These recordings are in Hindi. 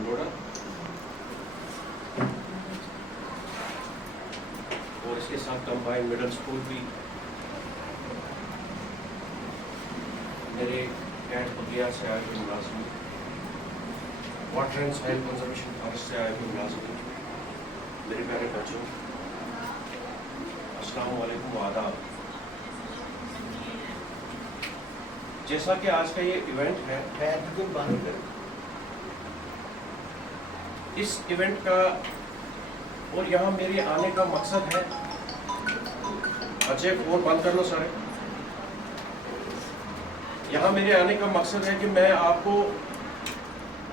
बंडोड़ा और इसके साथ कंबाइंड मिडिल स्कूल भी मेरे कैट बगिया से आए हुए मुलाजिम, water and soil conservation forest से आए हुए मुलाजिम, मेरे प्यारे बच्चों, अस्सलाम वालेकुम व आदाब। जैसा कि आज का ये इवेंट है, इस इवेंट का और यहाँ मेरे आने का मकसद है, बच्चे फोन बंद कर लो सारे। यहाँ मेरे आने का मकसद है कि मैं आपको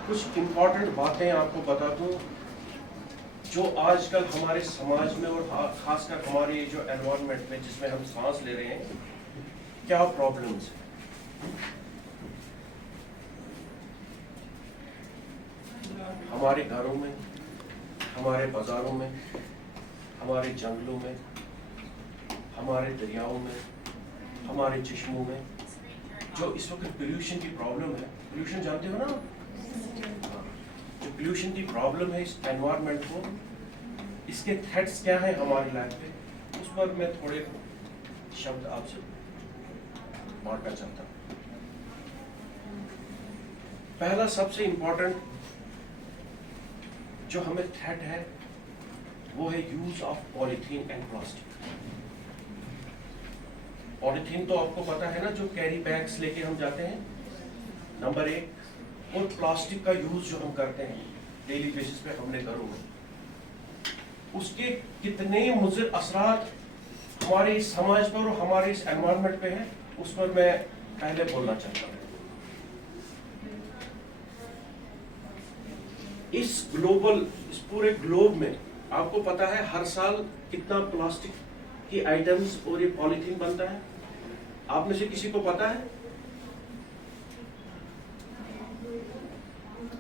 कुछ इम्पोर्टेंट बातें आपको बता दूँ जो आजकल हमारे समाज में और खासकर हमारे जो एनवायरनमेंट में जिसमें हम सांस ले रहे हैं, क्या प्रॉब्लम्स हैं। हमारे घरों में, हमारे बाजारों में, हमारे जंगलों में, हमारे दरियाओं में, हमारे चश्मों में जो इस वक्त पोल्यूशन की प्रॉब्लम है, पोल्यूशन जानते हो ना, जो पोल्यूशन की प्रॉब्लम है इस एनवायरनमेंट को, इसके थ्रेट्स क्या है हमारी लाइफ पे, उस पर मैं थोड़े शब्द आपसे बांटना चाहता हूँ। पहला सबसे इम्पोर्टेंट जो हमें थ्रेट है वो है use of polythene and plastic. Polythene तो आपको पता है ना, जो कैरी बैग्स लेके हम जाते हैं, नंबर एक, और प्लास्टिक का यूज जो हम करते हैं डेली बेसिस पे अपने घरों में, उसके कितने मुज़िर असरात हमारे इस समाज पर और हमारे इस एनवायरनमेंट पे है, उस पर मैं पहले बोलना चाहता हूँ। इस पूरे ग्लोब में आपको पता है हर साल कितना प्लास्टिक की आइटम्स और ये पॉलीथीन बनता है? आप में से किसी को पता है?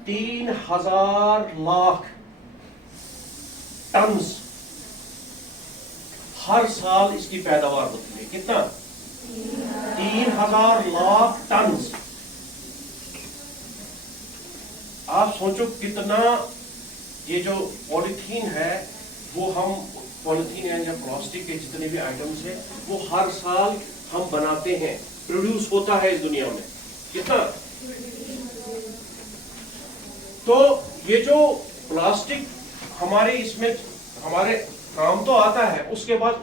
3,000 लाख टन हर साल इसकी पैदावार होती है। कितना? 3,000 लाख टन। आप सोचो कितना ये जो पॉलीथीन है, वो हम पॉलीथीन या प्लास्टिक के जितने भी आइटम्स हैं वो हर साल हम बनाते हैं, प्रोड्यूस होता है इस दुनिया में। कितना? तो ये जो प्लास्टिक हमारे इसमें हमारे काम तो आता है, उसके बाद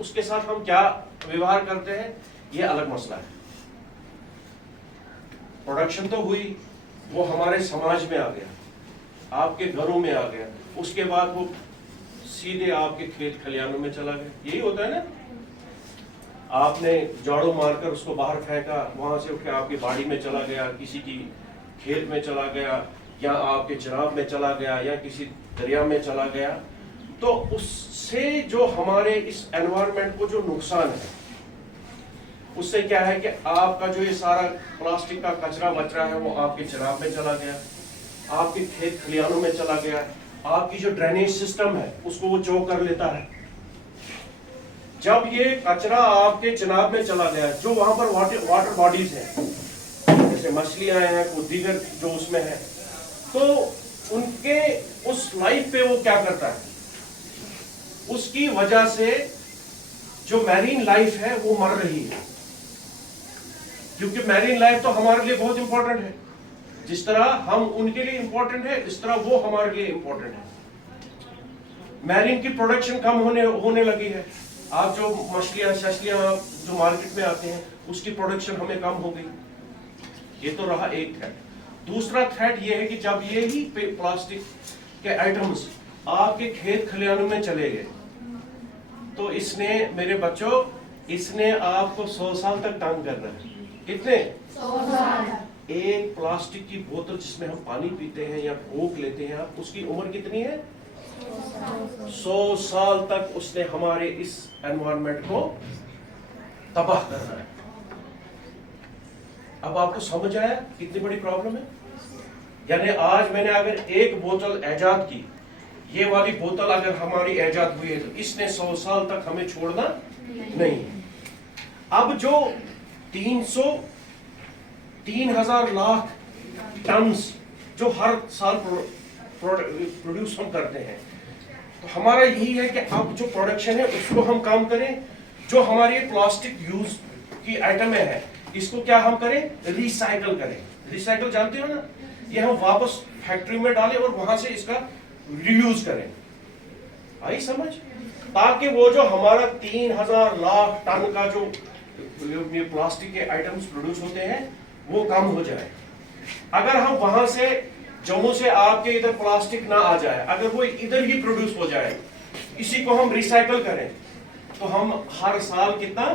उसके साथ हम क्या व्यवहार करते हैं, ये अलग मसला है। प्रोडक्शन तो हुई, वो हमारे समाज में आ गया, आपके घरों में आ गया, उसके बाद वो सीधे आपके खेत खलियानों में चला गया। यही होता है ना, आपने झाड़ू मारकर उसको बाहर फेंका, वहां से उठ के आपकी बाड़ी में चला गया, किसी की खेत में चला गया, या आपके चिराग में चला गया, या किसी दरिया में चला गया। तो उससे जो हमारे इस एनवायरनमेंट को जो नुकसान है, उससे क्या है कि आपका जो ये सारा प्लास्टिक का कचरा वचरा है वो आपके चिराग में चला गया, आपके खेत खलियानों में चला गया, आपकी जो ड्रेनेज सिस्टम है उसको वो चोक कर लेता है। जब ये कचरा आपके चिनाब में चला गया, जो वहां पर वाटर बॉडीज हैं, जैसे मछलियां हैं, कोई दीगर जो उसमें है, तो उनके उस लाइफ पे वो क्या करता है, उसकी वजह से जो मैरीन लाइफ है वो मर रही है। क्योंकि मैरीन लाइफ तो हमारे लिए बहुत इंपॉर्टेंट है, जिस तरह हम उनके लिए इंपॉर्टेंट है, इस तरह वो हमारे लिए इंपॉर्टेंट है। मैरीन की प्रोडक्शन कम होने लगी है। आप जो मछलियां शछलियां जो मार्केट में आते हैं, उसकी प्रोडक्शन हमें कम हो गई। ये तो रहा एक थ्रेट। दूसरा थ्रेट ये है कि जब ये ही प्लास्टिक के आइटम्स आपके खेत खलियानों में चले गए, तो इसने, मेरे बच्चों, इसने आपको 100 साल तक तंग करना है। कितने? 100 साल। एक प्लास्टिक की बोतल जिसमें हम पानी पीते हैं या कोक लेते हैं, उसकी उम्र कितनी है? 100 साल तक उसने हमारे इस एनवायरनमेंट को तबाह करना है। अब आपको समझ आया कितनी बड़ी प्रॉब्लम है? यानी आज मैंने अगर एक बोतल ऐजाद की, ये वाली बोतल अगर हमारी ऐजाद हुई है, तो इसने 100 साल तक हमें छोड़ना नहीं। अब जो 3,000 लाख टन जो हर साल प्रोड्यूस हम करते हैं। तो हमारा यही है कि अब जो प्रोडक्शन है उसको हम कम करें, जो हमारी प्लास्टिक यूज की आइटमें हैं इसको क्या हम करें, रिसाइकल करें। रिसाइकल जानते हो ना, ये हम वापस फैक्ट्री में डालें और वहां से इसका रीयूज करें। आई समझ? ताकि वो जो हमारा 3000 लाख टन का जो ये प्लास्टिक के आइटम्स प्रोड्यूस होते हैं वो कम हो जाए। अगर हम वहां से जम्मू से आपके इधर प्लास्टिक ना आ जाए, अगर वो इधर ही प्रोड्यूस हो जाए, इसी को हम रिसाइकल करें, तो हम हर साल कितना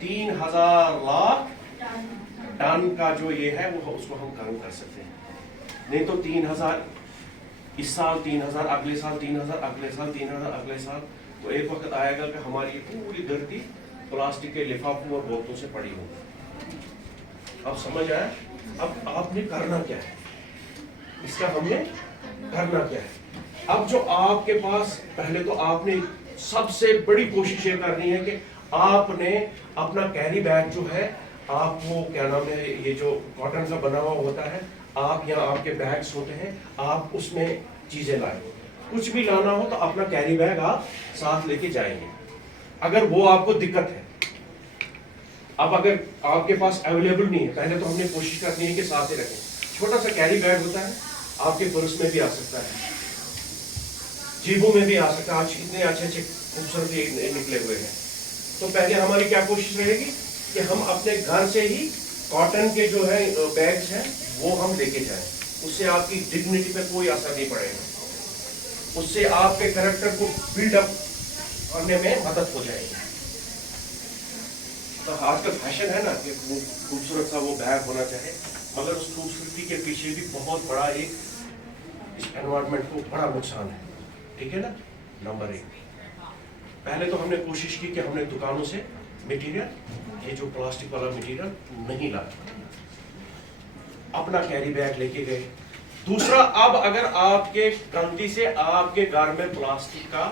3000 लाख टन का जो ये है वो उसको हम कम कर सकते हैं। नहीं तो 3000 इस साल, 3000 अगले साल, 3000 अगले साल, 3000 अगले साल, तो एक वक्त आएगा कि हमारी पूरी धरती प्लास्टिक के लिफाफों और बोतलों से पड़ी होगी। अब समझ आया? अब आपने करना क्या है, इसका हमने करना क्या है। अब जो आपके पास, पहले तो आपने सबसे बड़ी कोशिश ये करनी है कि आपने अपना कैरी बैग जो है, आपको क्या नाम है, ये जो कॉटन का बना हुआ होता है, आप या आपके बैग्स होते हैं, आप उसमें चीजें लाए। कुछ भी लाना हो तो अपना कैरी बैग आप साथ लेके जाएंगे, अगर वो आपको दिक्कत है। अब अगर आपके पास अवेलेबल नहीं है, पहले तो हमने कोशिश करनी है कि साथ ही रखें। छोटा सा कैरी बैग होता है, आपके पर्स में भी आ सकता है, जेबों में भी आ सकता है। आज इतने अच्छे अच्छे खूबसूरत निकले हुए हैं। तो पहले हमारी क्या कोशिश रहेगी कि हम अपने घर से ही कॉटन के जो है बैग्स हैं वो हम लेके जाएं। उससे आपकी डिग्निटी पे कोई असर नहीं पड़ेगा, उससे आपके कैरेक्टर को बिल्डअप करने में मदद हो जाएगी। तो आजकल फैशन है ना कि वो खूबसूरत सा वो बैग होना चाहिए, मगर उस खूबसूरती के पीछे भी बहुत बड़ा एक इस एनवायरनमेंट को बड़ा नुकसान है। ठीक है ना? नंबर 1, पहले तो हमने कोशिश की कि हमने दुकानों से मटेरियल, ये जो प्लास्टिक वाला मटेरियल नहीं लाया, अपना कैरी बैग लेके गए। दूसरा, अब अगर आपके गलती से आपके घर में प्लास्टिक का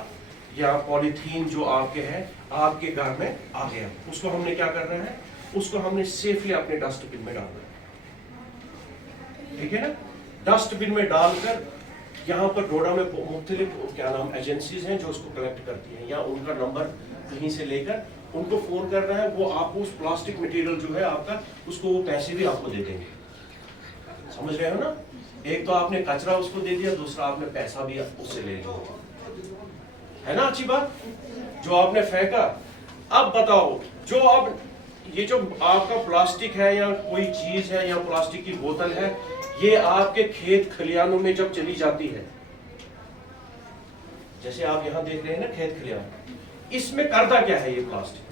या पॉलीथीन जो आपके है आपके घर में आ गया, उसको हमने क्या करना है, उसको हमने सेफली अपने डस्टबिन में डालना है। ठीक है ना? डस्टबिन में डालकर यहाँ पर डोडा में मुख्तलिफ क्या नाम एजेंसीज हैं जो उसको कलेक्ट करती हैं, या उनका नंबर कहीं से लेकर उनको फोन करना है, वो आपको उस प्लास्टिक मटेरियल जो है आपका, उसको वो पैसे भी आपको दे देंगे। समझ रहे हो ना? एक तो आपने कचरा उसको दे दिया, दूसरा आपने पैसा भी उससे ले लिया, है ना? अच्छी बात। जो आपने फेंका, अब बताओ, जो अब ये जो आपका प्लास्टिक है या कोई चीज है या प्लास्टिक की बोतल है, ये आपके खेत खलियानों में जब चली जाती है, जैसे आप यहां देख रहे हैं ना खेत खलियान, इसमें करता क्या है ये प्लास्टिक?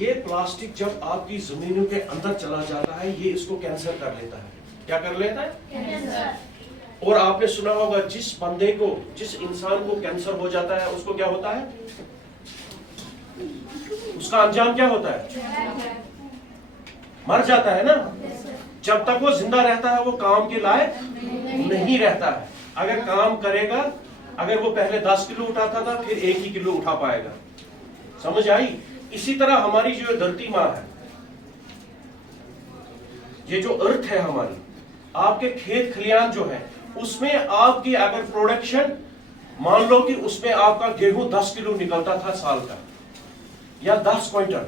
ये प्लास्टिक जब आपकी जमीनों के अंदर चला जाता है, ये इसको कैंसर कर लेता है। क्या कर लेता है? कैंसर। और आपने सुना होगा, जिस बंदे को, जिस इंसान को कैंसर हो जाता है, उसको क्या होता है? उसका अंजाम क्या होता है? मर जाता है ना। जब तक वो जिंदा रहता है वो काम के लायक नहीं रहता है। अगर काम करेगा, अगर वो पहले 10 किलो उठाता था, फिर 1 ही किलो उठा पाएगा। समझ आई? इसी तरह हमारी जो धरती माँ है, ये जो अर्थ है हमारी, आपके खेत खलियान जो है, उसमें आपकी अगर प्रोडक्शन, मान लो कि उसमें आपका गेहूं 10 किलो निकलता था साल का, या 10 क्विंटल,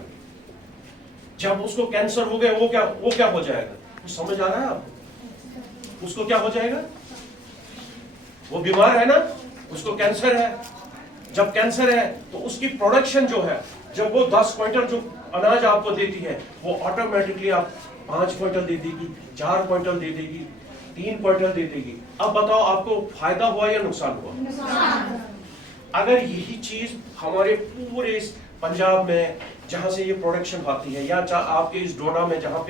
जब उसको कैंसर हो गया, वो क्या हो जाएगा? वो समझ आ रहा है आपको? उसको क्या हो जाएगा? वो बीमार है ना, उसको कैंसर है। जब कैंसर है तो उसकी प्रोडक्शन जो है, जब वो 10 क्विंटल जो अनाज आपको देती है, वो ऑटोमेटिकली आप 5 क्विंटल दे देगी, 4 क्विंटल दे देगी, 3 क्विंटल दे देगी। अब बताओ, आपको फायदा हुआ या नुकसान हुआ? अगर यही चीज हमारे पूरे इस पंजाब में जहां से ये प्रोडक्शन आती है, या आपके इस डोडा में जहां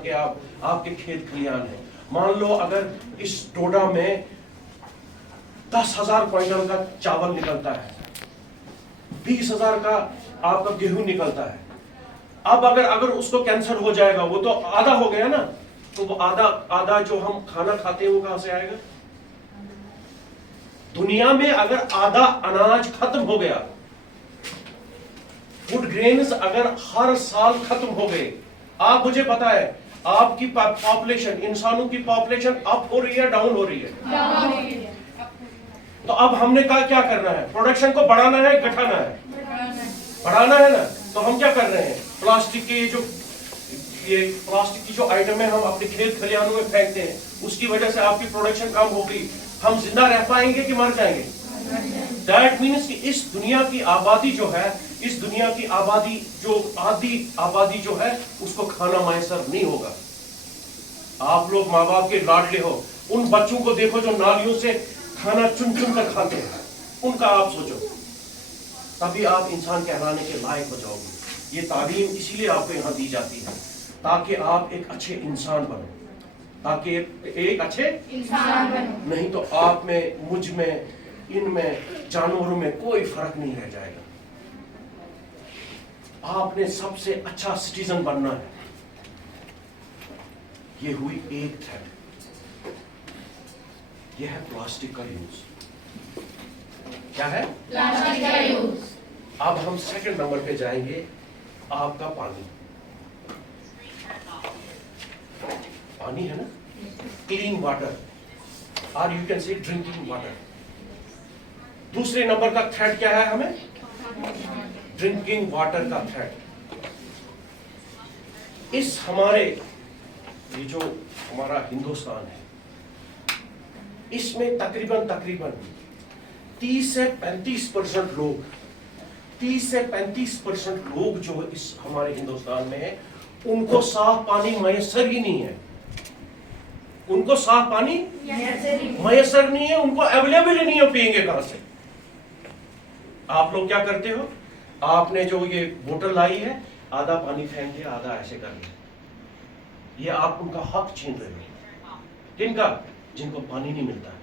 के आपके खेत खलियान है, मान लो अगर इस डोडा में 10,000 क्विंटल का चावल निकलता है, 20,000 का आपका गेहूं निकलता है। अब अगर उसको कैंसर हो जाएगा, वो तो आधा हो गया ना, तो वो आधा जो हम खाना खाते हैं वो कहां से आएगा? दुनिया में अगर आधा अनाज खत्म हो गया, फूड ग्रेन्स अगर हर साल खत्म हो गए, आप मुझे पता है आपकी पॉपुलेशन, इंसानों की पॉपुलेशन अप हो रही है, डाउन हो रही है? डाउन हो रही है। तो अब हमने कहा क्या करना है? प्रोडक्शन को बढ़ाना है, घटाना है? बढ़ाना है ना। तो हम क्या कर रहे हैं? प्लास्टिक के ये प्लास्टिक की जो आइटम है हम अपने खेत खलिहानों में फेंकते हैं, उसकी वजह से आपकी प्रोडक्शन कम हो गई। हम जिंदा रह पाएंगे कि मर जाएंगे? दैट मीन्स कि इस दुनिया की आबादी जो है, इस दुनिया की आबादी जो आधी आबादी जो है, उसको खाना मैसर नहीं होगा। आप लोग माँ बाप के लाडले हो, उन बच्चों को देखो जो नालियों से खाना चुन चुन कर खाते हैं, उनका आप सोचो, तभी आप इंसान कहलाने के लायक हो जाओगे। ये तालीम इसीलिए आपको यहाँ दी जाती है ताकि आप एक अच्छे इंसान बनो, ताकि एक अच्छे इंसान बनो। नहीं तो आप में, मुझ में, इनमें, जानवरों में कोई फर्क नहीं रह जाएगा। आपने सबसे अच्छा सिटीजन बनना है। ये हुई एक थ्रेड। ये है प्लास्टिक का यूज। क्या है? प्लास्टिक का यूज। अब हम सेकंड नंबर पे जाएंगे, आपका पानी। पानी है ना, क्लीन वाटर, और you can say drinking water. दूसरे नंबर का थ्रेड क्या है हमें? ड्रिंकिंग वाटर का थ्रेड। इस हमारे ये जो हमारा हिंदुस्तान है, इसमें तकरीबन 30 से 35% लोग, 30 से 35% लोग जो इस हमारे हिंदुस्तान में है, उनको साफ पानी मैसर ही नहीं है। उनको साफ पानी मैसर नहीं है, उनको अवेलेबल ही नहीं है। पिएंगे कहां से? आप लोग क्या करते हो? आपने जो ये बोतल लाई है, आधा पानी फेंक दिया, आधा ऐसे कर दिया। ये आप उनका हक छीन रहे हो। किनका? जिनको पानी नहीं मिलता है।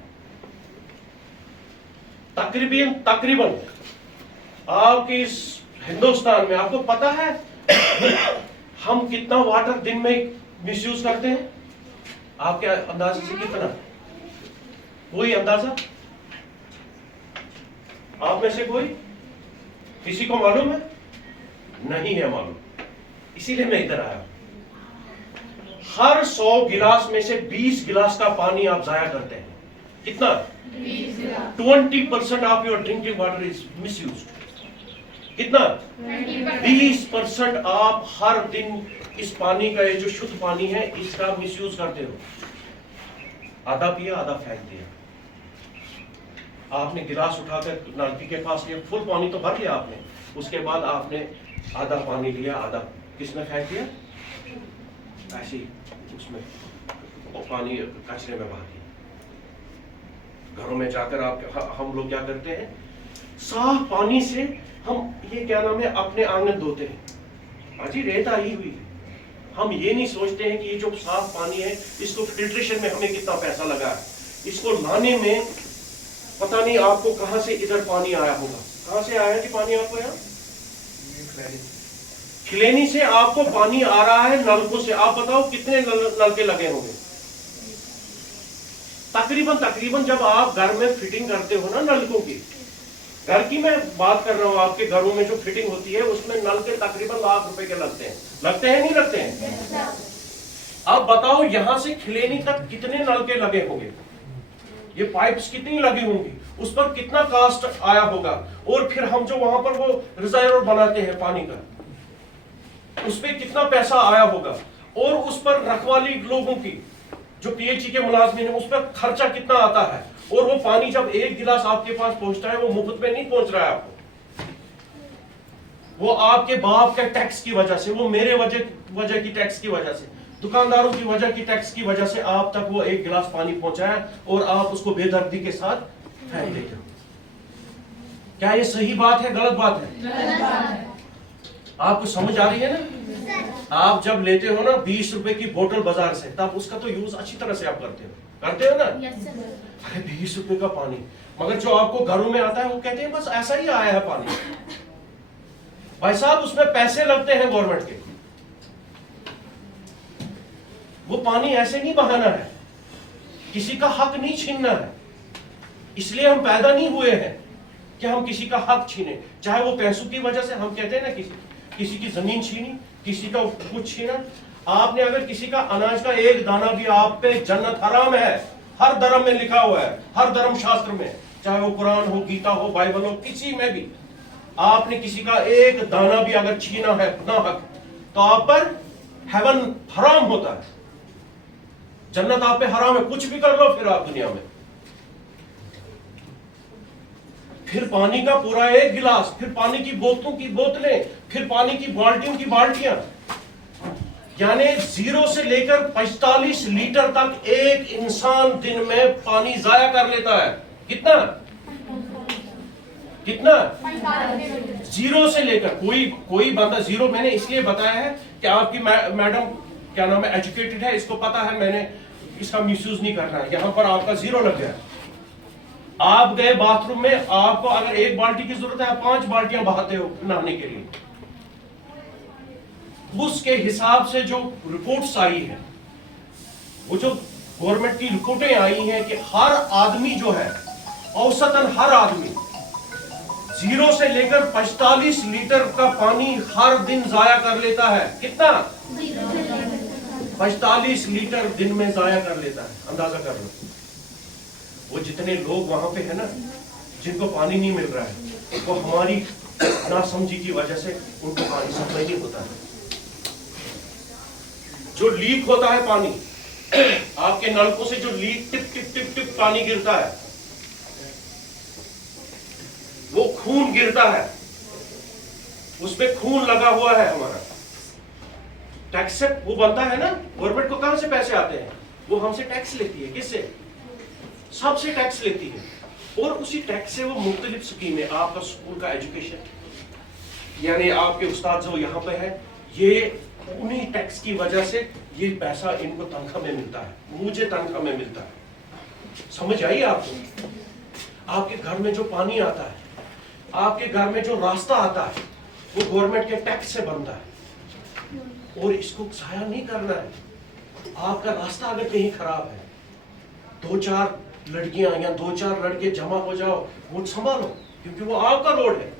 तकरीबन आपके इस हिंदुस्तान में, आपको पता है हम कितना वाटर दिन में मिसयूज करते हैं? आपके अंदाजे से कितना? कोई अंदाजा? आप में से कोई? किसी को मालूम है? नहीं है मालूम, इसीलिए मैं इधर आया। हर 100 गिलास में से 20 गिलास का पानी आप जाया करते हैं। कितना? 20% of your drinking water is misused. कितना? 20% आप हर दिन इस पानी का, ये जो शुद्ध पानी है, इसका मिसयूज करते हो। आधा पिया, आधा फेंक दिया। आपने गिलास उठाकर नलकी के पास लिया, फुल पानी तो भर लिया आपने, उसके बाद आपने आधा पानी लिया, आधा किसमें फेंक दिया? ऐसे उसमें पानी कचरे में बहा दिया। घरों में जाकर हम लोग क्या करते हैं? साफ पानी से हम ये क्या नाम है, अपने आंगन धोते हैं। अजी रेत आई हुई है। हम ये नहीं सोचते हैं कि ये जो साफ पानी है, इसको फिल्ट्रेशन में हमें कितना पैसा लगा है, इसको लाने में पता नहीं आपको कहां से इधर पानी आया होगा। कहां से आया जी पानी आपको? यहाँ खिलेनी से आपको पानी आ रहा है, नलकों से। आप बताओ कितने नलके लगे होंगे? तकरीबन जब आप घर में फिटिंग करते हो ना नलकों की, घर की मैं बात कर रहा हूं, आपके घरों में जो फिटिंग होती है उसमें नलके तकरीबन लाख रुपए के लगते हैं। लगते हैं नहीं लगते हैं? अब बताओ यहां से खिलेनी तक कितने नलके लगे होंगे? ये पाइप्स कितनी लगी होंगी? उस पर कितना कास्ट आया होगा? और फिर हम जो वहां पर वो रिजर्वर बनाते हैं पानी का, उस पर कितना पैसा आया होगा? और उस पर रखवाली लोगों की, जो पीएचई के मुलाजमीन है, उस पर खर्चा कितना आता है? और वो पानी जब एक गिलास आपके पास पहुंचता है, वो मुफ्त में नहीं पहुंच रहा है आपको। वो आपके बाप के टैक्स की वजह से, वो मेरे वजह की टैक्स की वजह से, दुकानदारों की वजह की टैक्स की वजह से आप तक वो एक गिलास पानी पहुंचा है, और आप उसको बेदर्दी के साथ फेंक देते हो। क्या ये सही बात है, गलत बात है? गलत बात है। आपको समझ आ रही है ना? आप जब लेते हो ना 20 रुपए की बोतल बाजार से, तब उसका तो यूज अच्छी तरह से आप करते हो ना? अरे 20 रुपए का पानी, मगर जो आपको घरों में आता है वो कहते हैं बस ऐसा ही आया है पानी। भाई साहब, उसमें पैसे लगते हैं गवर्नमेंट के। वो पानी ऐसे नहीं बहाना है, किसी का हक नहीं छीनना है। इसलिए हम पैदा नहीं हुए हैं कि हम किसी का हक छीने, चाहे वो पैसों की वजह से। हम कहते हैं ना किसी की जमीन छीनी, किसी का कुछ छीना। आपने अगर किसी का अनाज का एक दाना भी आप पे, जन्नत हराम है। हर धर्म में लिखा हुआ है, हर धर्म शास्त्र में, चाहे वो कुरान हो, गीता हो, बाइबल हो, किसी में भी आपने किसी का एक दाना भी अगर छीना है ना हक, तो आप पर हेवन हराम होता है, जन्नत आप पे हराम है। कुछ भी कर लो फिर आप दुनिया में। फिर पानी का पूरा एक गिलास, फिर पानी की बोतलों की बोतलें, फिर पानी की बाल्टियों की बाल्टियां, यानी 0 से लेकर 45 लीटर तक एक इंसान दिन में पानी जाया कर लेता है। कितना कितना 0 से लेकर, कोई बंदा 0, मैंने इसलिए बताया है कि आपकी मैडम क्या नाम है, एजुकेटेड है, इसको पता है, मैंने इसका मिसयूज नहीं करना है। यहां पर आपका 0 लग गया। आप गए बाथरूम में, आपको अगर एक बाल्टी की जरूरत है, 5 बाल्टियां बहाते हो नहाने के लिए। उसके हिसाब से जो रिपोर्ट्स आई है, वो जो गवर्नमेंट की रिपोर्टें आई हैं कि हर आदमी जो है, औसतन हर आदमी 0 से लेकर 45 लीटर का पानी हर दिन जाया कर लेता है। कितना 45 लीटर दिन में जाया कर लेता है। अंदाजा कर लो। वो जितने लोग वहां पे है ना, जिनको पानी नहीं मिल रहा है, वो हमारी नासमझी की वजह से उनको पानी सप्लाई नहीं होता है। जो लीक होता है पानी, आपके नलकों से जो leak tip tip tip tip पानी गिरता है, वो खून गिरता है, उसमें खून लगा हुआ है हमारा। टैक्स से वो बनता है ना, गवर्नमेंट को कहां से पैसे आते हैं? वो हमसे टैक्स लेती है। किससे? सबसे टैक्स लेती है। और उसी टैक्स से वो मुख्तलिफ स्कीमें, आपका स्कूल का एजुकेशन, यानी आपके उस्ताद जो यहाँ पे है, ये उन्हीं टैक्स की वजह से ये पैसा इनको तनख्वाह में मिलता है, मुझे तनख्वाह में मिलता है। समझ आई आपको? आपके घर में जो पानी आता है, आपके घर में जो रास्ता आता है, वो गवर्नमेंट के टैक्स से बनता है। और इसको जाया नहीं करना है। आपका रास्ता अगर कहीं खराब है, 2-4 लड़कियां या 2-4 लड़के जमा हो जाओ, वो संभालो, क्योंकि वो आपका रोड है।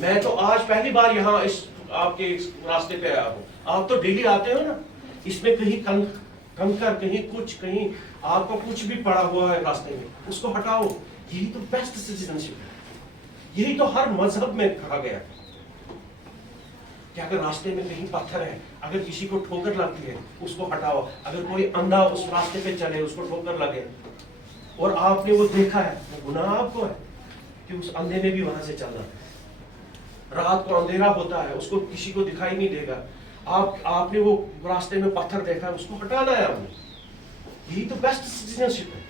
मैं तो आज पहली बार यहाँ इस आपके इस रास्ते पे आया हूँ। आप तो डेली आते हो ना। इसमें कहीं कंकर, कहीं कुछ, कहीं आपको कुछ भी पड़ा हुआ है रास्ते में, उसको हटाओ। यही तो बेस्ट सिटीजनशिप है। यही तो हर मजहब में कहा गया है कि अगर रास्ते में कहीं पत्थर है, अगर किसी को ठोकर लगती है, उसको हटाओ। अगर कोई अंधा उस रास्ते पे चले, उसको ठोकर लगे, और आपने वो देखा है, वो गुनाह आपको है कि उस अंधे ने भी वहां से चलना है। रात को अंधेरा होता है, उसको किसी को दिखाई नहीं देगा, आपने वो रास्ते में पत्थर देखा है, उसको हटाना है आपने। यही तो बेस्ट सिटीजनशिप है।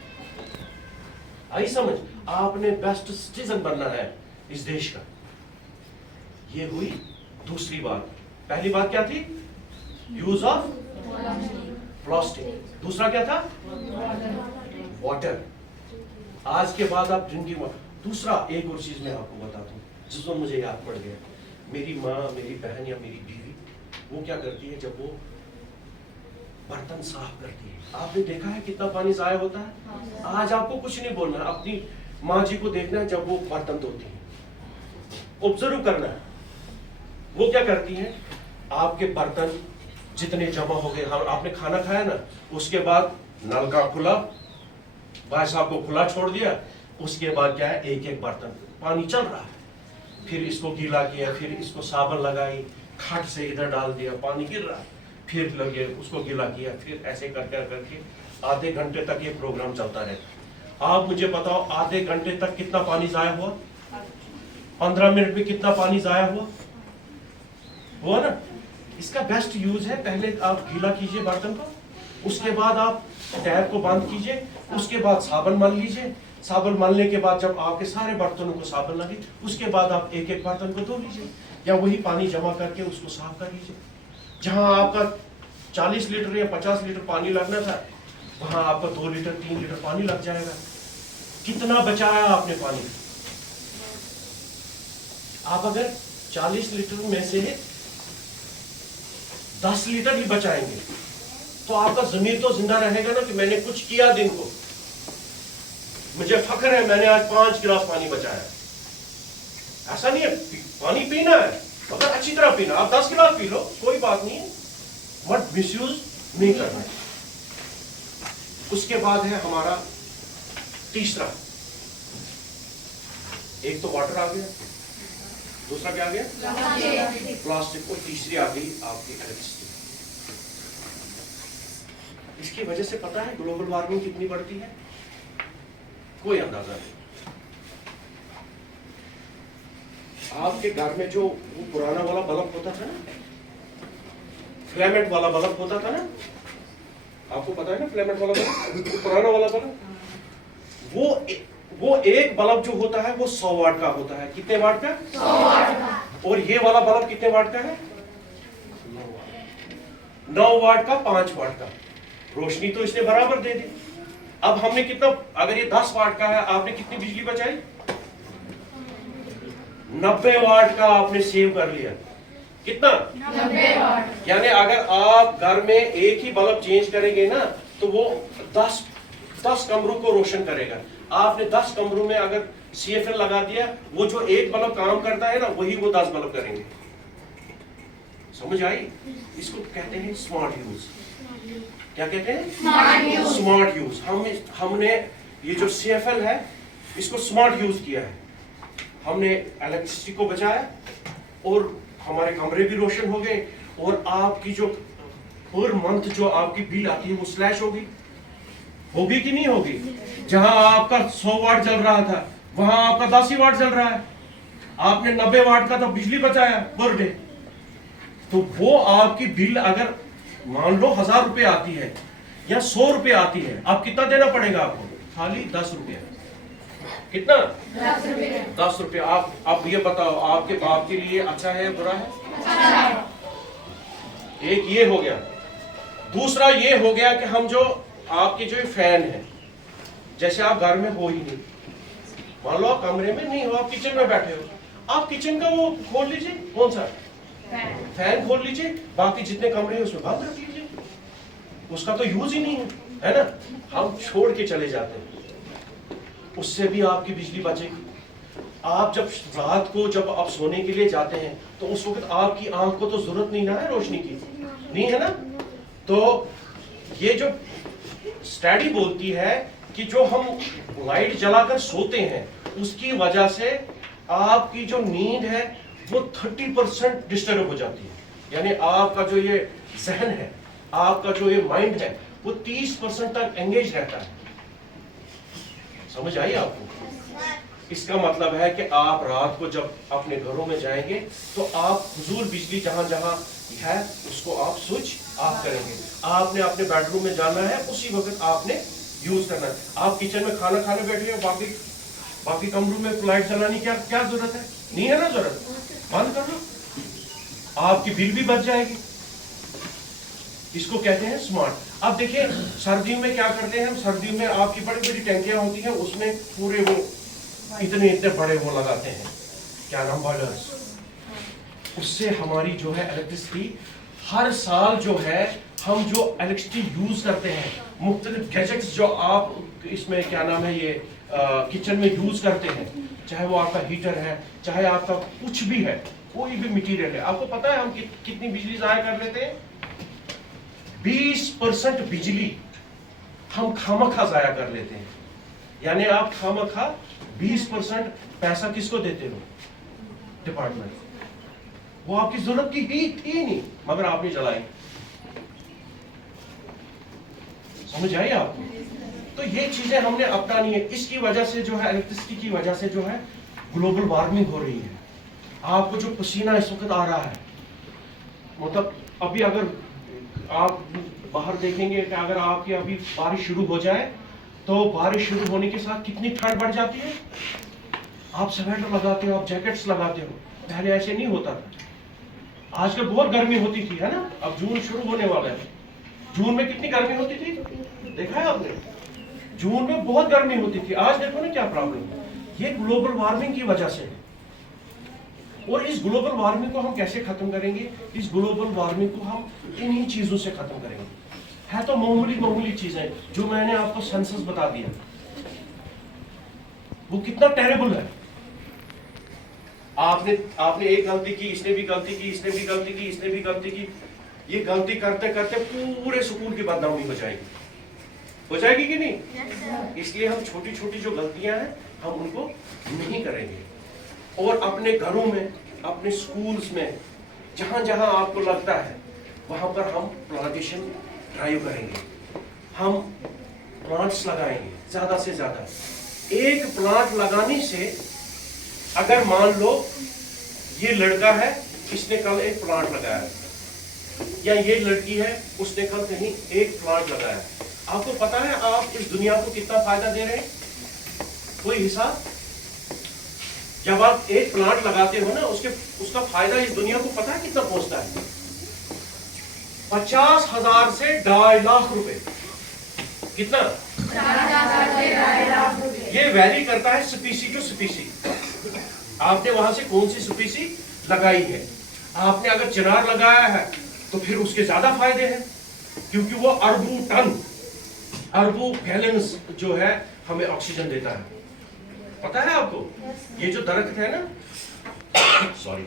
आई समझ? आपने बेस्ट सिटीजन बनना है इस देश का। ये हुई दूसरी बात। पहली बात क्या थी? Use of plastic. दूसरा क्या था? वाटर। आज के बाद आप ड्रिंकिंग वाटर। दूसरा एक और चीज मैं आपको बताता हूँ, जिसमें मुझे याद पड़ गया। मेरी माँ, मेरी बहन या मेरी बीवी, वो क्या करती है, जब वो बर्तन साफ करती है, आपने देखा है कितना पानी जाया होता है? आज आपको कुछ नहीं बोलना, अपनी माँ जी को देखना है जब वो बर्तन धोती है, ऑब्जर्व करना है। वो क्या करती है, आपके बर्तन जितने जमा हो गए, आपने खाना खाया ना, उसके बाद नल का खुला, भाई साहब को खुला छोड़ दिया, उसके बाद क्या है, एक एक बर्तन पानी चल रहा है, फिर इसको गीला किया, फिर इसको साबुन लगाई, खट से इधर डाल दिया, पानी गिर रहा है, फिर लगे उसको गीला किया, फिर ऐसे करके आधे घंटे तक ये प्रोग्राम चलता रहता। आप मुझे बताओ, आधे घंटे तक कितना पानी जाया हुआ? 15 मिनट में कितना पानी जाया हुआ ना? इसका बेस्ट यूज है, पहले आप गीला कीजिए बर्तन को, उसके बाद आप टैप को बंद कीजिए, उसके बाद साबुन मल लीजिए, साबुन मलने के बाद जब आपके सारे बर्तनों को साबुन लगे, उसके बाद आप एक एक बर्तन को धो लीजिए, या वही पानी जमा करके उसको साफ कर लीजिए। जहां आपका 40 लीटर या 50 लीटर पानी लगना था, वहां आपका 2 लीटर 3 लीटर पानी लग जाएगा। कितना बचाया आपने पानी? आप अगर 40 लीटर में से 10 लीटर ही बचाएंगे, तो आपका जमीर तो जिंदा रहेगा ना कि मैंने कुछ किया दिन को, मुझे फख्र है मैंने आज 5 गिलास पानी बचाया। ऐसा नहीं है, पानी पीना है मगर अच्छी तरह पीना। आप 10 गिलास पी लो, कोई बात नहीं है, बट मिसयूज नहीं करना है। उसके बाद है हमारा तीसरा, एक तो वाटर आ गया, दूसरा क्या आ गया? प्लास्टिक, और तीसरी आ गई आपकी इलेक्ट्रिसिटी। इसकी वजह से पता है ग्लोबल वार्मिंग कितनी बढ़ती है? कोई अंदाजा नहीं। आपके घर में जो वो पुराना वाला बल्ब होता था ना, फ्लेमेंट वाला बल्ब होता था ना, आपको पता है ना फ्लेमेंट वाला बल्ब, पुराना वाला बल्ब, वो एक बल्ब जो होता है वो 100 वाट का होता है। कितने वाट का? 100 वाट का। और ये वाला बल्ब कितने वाट का है? 9 वाट का, 5 वाट का। रोशनी तो इसने बराबर दे दी। अब हमने कितना, अगर ये 10 वाट का है, आपने कितनी बिजली बचाई? 90 वाट का आपने सेव कर लिया। कितना? 90 वाट। यानी अगर आप घर में एक ही बल्ब चेंज करेंगे ना, तो वो 10 कमरों को रोशन करेगा। आपने 10 कमरों में अगर CFL लगा दिया, वो जो एक बल्ब काम करता है ना, वही वो 10 बल्ब करेंगे। समझ आई? इसको कहते हैं स्मार्ट यूज। क्या कहते हैं? Smart use. हमने ये जो CFL है, इसको स्मार्ट यूज किया है। हमने इलेक्ट्रिसिटी को बचाया और हमारे कमरे भी रोशन हो गए, और आपकी जो पर मंथ जो आपकी बिल आती है वो स्लैश होगी कि नहीं होगी? जहां आपका 100 वाट चल रहा था, वहां आपका 10 ही वाट चल रहा है। आपने 90 वाट का तो बिजली बचाया पर डे। तो वो आपकी बिल अगर मान लो 1000 रुपए आती है या 100 रुपए आती है, आप कितना देना पड़ेगा आपको? खाली 10 रुपया। कितना? 10 रुपये। 10 रुपया। आप ये बताओ, आपके बाप के लिए अच्छा है या बुरा है? अच्छा है। एक ये हो गया। दूसरा ये हो गया कि हम जो आपके जो फैन है, जैसे आप घर में हो ही नहीं, मान लो आप कमरे में नहीं हो, आप किचन में बैठे हो, आप किचन का वो खोल लीजिए, कौन सा फैन खोल लीजिए, बाकी जितने कमरे हैं उसमें बंद रख लीजिए, उसका तो यूज ही नहीं है ना? हम छोड़ के चले जाते हैं, उससे भी आपकी बिजली बचेगी। आप जब रात को जब आप सोने के लिए जाते हैं, तो उस वक्त आपकी आंख को तो जरूरत नहीं ना है रोशनी की, नहीं है ना? तो ये जो स्टडी बोलती है कि जो हम लाइट जलाकर सोते हैं, उसकी वजह से आपकी जो नींद है वो 30% डिस्टर्ब हो जाती है। यानी आपका जो ये जहन है, आपका जो ये माइंड है, वो 30% तक एंगेज रहता है। समझ आई आपको? इसका मतलब है कि आप रात को जब अपने घरों में जाएंगे, तो आप हुजूर बिजली जहां जहां है उसको आप स्विच ऑफ करेंगे। आपने अपने बेडरूम में जाना है, उसी वक्त आपने यूज करना है। आप किचन में खाना खाने बैठे हो, बाकी कमरों में लाइट जलाने की क्या जरूरत है? नहीं है ना जरूरत, बंद कर लो, आपकी बिल भी बच जाएगी। इसको कहते हैं स्मार्ट। अब देखिए सर्दियों में क्या करते हैं हम, सर्दियों में आपकी बड़ी बड़ी टैंकियां होती हैं, उसमें पूरे वो इतने बड़े वो लगाते हैं, क्या नाम, बॉयलर्स। उससे हमारी जो है इलेक्ट्रिसिटी हर साल जो है, हम जो इलेक्ट्रिसिटी यूज करते हैं, मुख्तलिफ गैजेट्स जो आप इसमें क्या नाम है ये किचन में यूज करते हैं, चाहे वो आपका हीटर है, चाहे आपका कुछ भी है, कोई भी मटेरियल है, आपको पता है हम कितनी बिजली जाया कर लेते हैं? 20% बिजली हम खामखा जाया कर लेते हैं। यानी आप खामखा 20% पैसा किसको देते हो? डिपार्टमेंट। वो आपकी जरूरत की ही थी नहीं, मगर आपने जलाई। समझ आई आपको? तो ये चीजें हमने अपनानी है। इसकी वजह से जो है, इलेक्ट्रिसिटी की वजह से जो है ग्लोबल वार्मिंग हो रही है। आपको जो पसीना इस वक्त आ रहा है, मतलब अभी अगर आप बाहर देखेंगे कि अगर आपकी अभी बारिश शुरू हो जाए, तो बारिश शुरू होने के साथ कितनी ठंड बढ़ जाती है। आप स्वेटर लगाते हो, आप जैकेट्स लगाते हो, पहले ऐसे नहीं होता था। आजकल बहुत गर्मी होती थी, है ना? अब जून शुरू होने वाला है, जून में कितनी गर्मी होती थी, देखा है आपने? जून में बहुत गर्मी होती थी। आज देखो ना क्या प्रॉब्लम है, ये ग्लोबल वार्मिंग की वजह से है। और इस ग्लोबल वार्मिंग को हम कैसे खत्म करेंगे? इस ग्लोबल वार्मिंग को हम इन्हीं चीजों से खत्म करेंगे। है तो मामूली चीजें, जो मैंने आपको सेंसस बता दिया, वो कितना टेरेबल है। आपने एक गलती की, इसने भी गलती की, इसने भी गलती की, इसने भी गलती की, ये गलती करते करते पूरे स्कूल की बदनामी हो जाएगी कि नहीं? इसलिए हम छोटी छोटी जो गलतियां हैं हम उनको नहीं करेंगे, और अपने घरों में, अपने स्कूल्स में, जहां जहां आपको लगता है वहां पर हम प्लांटेशन ड्राइव करेंगे, हम प्लांट्स लगाएंगे ज्यादा से ज्यादा। एक प्लांट लगाने से, अगर मान लो ये लड़का है, इसने कल एक प्लांट लगाया, या ये लड़की है, उसने कल कहीं एक प्लांट लगाया, आपको पता है आप इस दुनिया को कितना फायदा दे रहे हैं? कोई हिसाब? जब आप एक प्लांट लगाते हो ना, उसका फायदा इस दुनिया को पता है कितना पहुंचता है? 50,000 से 2.5 लाख रुपए। कितना? 50,000 से 2.5 लाख रुपए। ये वैरी करता है स्पीसी टू स्पीसी। आपने वहां से कौन सी स्पीसी लगाई है। आपने अगर चिनार लगाया है तो फिर उसके ज्यादा फायदे हैं, क्योंकि वो अरबों गैलन जो है हमें ऑक्सीजन देता है। पता है आपको? ये जो दरख्त है ना, सॉरी,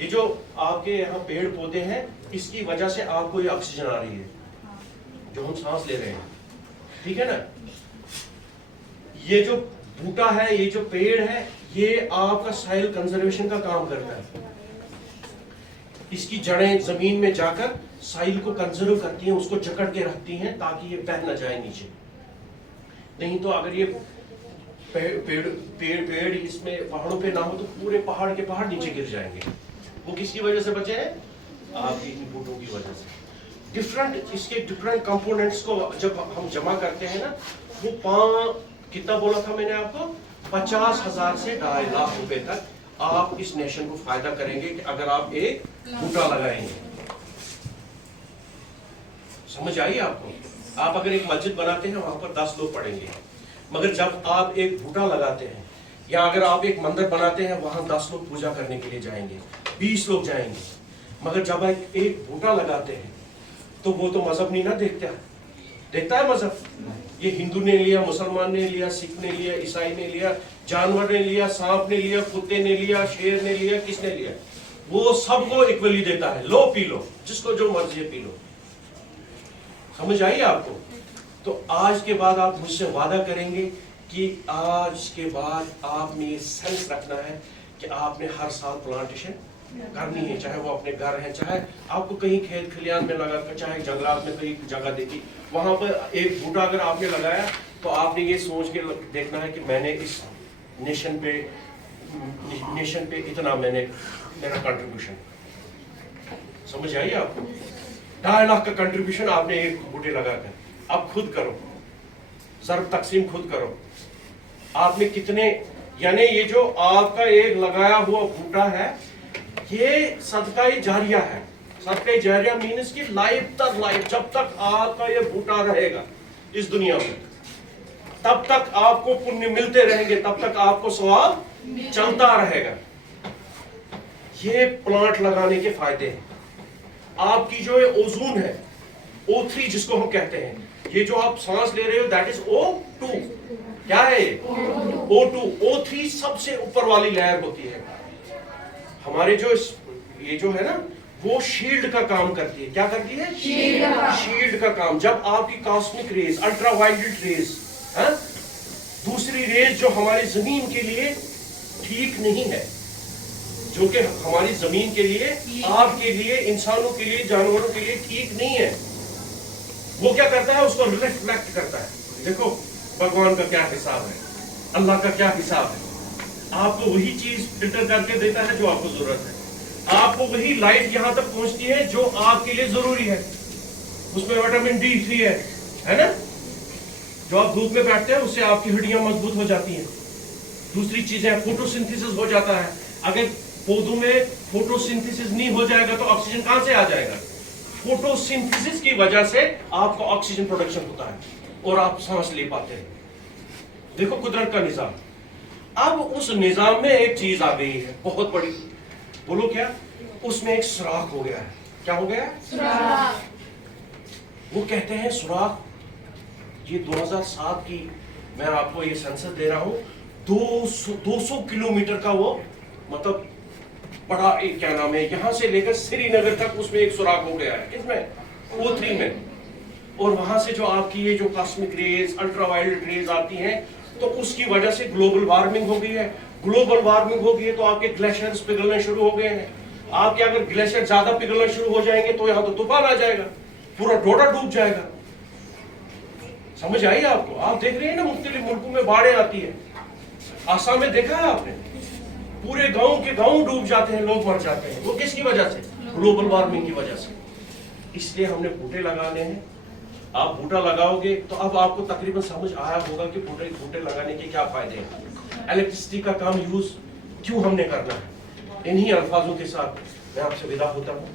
ये जो आपके यहाँ पेड़ पौधे हैं, इसकी वजह से आपको ये ऑक्सीजन आ रही है जो हम सांस ले रहे हैं, ठीक है ना? ये जो बूटा है, ये जो पेड़ है, ये आपका सॉइल कंजर्वेशन का काम करता है। इसकी जड़ें जमीन में जाकर सॉइल को कंजर्व करती हैं, उसको जकड़ के रखती हैं ताकि ये बह न जाए नीचे। नहीं तो अगर ये पेड़ इसमें पहाड़ों पे ना हो तो पूरे पहाड़ के पहाड़ नीचे गिर जाएंगे। वो किसकी वजह से बचे हैं? आपकी इन बूटों की वजह से। इसके डिफरेंट कंपोनेंट्स को जब हम जमा करते हैं ना, वो कितना बोला था मैंने आपको? 50,000 से 2.5 लाख रुपए तक आप इस नेशन को फायदा करेंगे कि अगर आप एक बूटा लगाएंगे। समझ आई आपको? आप अगर एक मस्जिद बनाते हैं, वहां पर 10 लोग पढ़ेंगे, मगर जब आप एक बूटा लगाते हैं, या अगर आप एक मंदिर बनाते हैं, वहां 10 लोग पूजा करने के लिए जाएंगे, 20 लोग जाएंगे, मगर जब आप एक बूटा लगाते हैं तो वो तो मजहब नहीं ना देखता है मजहब। ये हिंदू ने लिया, मुसलमान ने लिया, सिख ने लिया, ईसाई ने लिया, जानवर ने लिया, सांप ने लिया, कुत्ते ने लिया, शेर ने लिया, किसने लिया, वो सबको इक्वली देता है। लो पी लो, जिसको जो मर्जी पी लो। समझ आई आपको? तो आज के बाद आप मुझसे वादा करेंगे कि आज के बाद आपने ये सेंस रखना है कि आपने हर साल प्लांटेशन करनी है, चाहे वो अपने घर है, चाहे आपको कहीं खेत खलियान में लगा कर, चाहे जंगलात में कहीं जगह देखी, वहां पर एक बूटा अगर आपने लगाया तो आपने ये सोच के देखना है कि मैंने इस नेशन पे इतना मेरा कंट्रीब्यूशन। समझ आई आपको? 2.5 लाख का कंट्रीब्यूशन आपने एक बूटे लगाकर। अब खुद करो, ज़र्ब तकसीम खुद करो। आपने कितने, यानी ये जो आपका एक लगाया हुआ बूटा है, ये सदका जारिया है। सदका जारिया मीन्स की लाइफ तक, जब तक आपका ये बूटा रहेगा इस दुनिया में, तब तक आपको पुण्य मिलते रहेंगे, तब तक आपको सवाब चलता रहेगा। ये प्लांट लगाने के फायदे हैं। आपकी जो ये ओजोन है, O3 जिसको हम कहते हैं, ये जो आप सांस ले रहे हो, दैट इज O2। क्या है ये? O2। O3 सबसे ऊपर वाली लेयर होती है। हमारे ये जो है ना, वो शील्ड का काम करती है। क्या करती है? शील्ड का काम। जब आपकी कॉस्मिक रेज, अल्ट्रावायलेट रेज, दूसरी रेज जो हमारी जमीन के लिए ठीक नहीं है, जो कि हमारी जमीन के लिए, आपके लिए, इंसानों के लिए, जानवरों के लिए ठीक नहीं है, वो क्या करता है? उसको रिफ्लेक्ट करता है। देखो भगवान का क्या हिसाब है, अल्लाह का क्या हिसाब है। आपको वही चीज फिल्टर करके देता है जो आपको जरूरत है। आपको वही लाइट यहां तक पहुंचती है जो आपके लिए जरूरी है। उसमें विटामिन D3 है ना? जो आप धूप में बैठते हैं, उससे आपकी हड्डियां मजबूत हो जाती हैं। दूसरी चीजें, फोटोसिंथेसिस हो जाता है। अगर पौधों में फोटोसिंथेसिस नहीं हो जाएगा तो ऑक्सीजन कहां से आ जाएगा? फोटोसिंथेसिस की वजह से आपको ऑक्सीजन प्रोडक्शन होता है और आप सांस ले पाते हैं। देखो कुदरत का निजाम। अब उस निजाम में एक चीज आ गई है बहुत बड़ी। बोलो क्या? उसमें एक सुराख हो गया है। क्या हो गया? सुराख। वो कहते हैं सुराख। ये 2007 की मैं आपको ये सेंसस दे रहा हूं। 200 किलोमीटर का वो मतलब बड़ा एक क्या नाम है, यहाँ से लेकर श्रीनगर तक उसमें एक सुराख हो गया है इसमें O3 में। और वहां से जो आपकी ये जो कॉस्मिक रेज, अल्ट्रावायलेट रेज आती हैं, तो उसकी वजह से ग्लोबल वार्मिंग हो गई है। ग्लोबल वार्मिंग हो गई है तो आपके ग्लेशियर्स पिघलने शुरू हो गए हैं। आपके अगर ग्लेशियर ज्यादा पिघलना शुरू हो जाएंगे तो यहाँ तो तूफान आ जाएगा, पूरा डोडा डूब जाएगा। समझ आई आपको? आप देख रहे हैं ना मुख्तलिफ मुल्कों में बाढ़ें आती है। आसाम में देखा है आपने, पूरे गांव के गांव डूब जाते हैं, लोग मर जाते हैं। वो किसकी वजह से? ग्लोबल वार्मिंग की वजह से। इसलिए हमने बूटे लगाने हैं। आप बूटा लगाओगे तो अब आपको तकरीबन समझ आया होगा कि बूटे लगाने के क्या फायदे हैं, इलेक्ट्रिसिटी का काम यूज क्यों हमने करना है। इन्हीं अल्फाजों के साथ मैं आपसे विदा होता हूँ।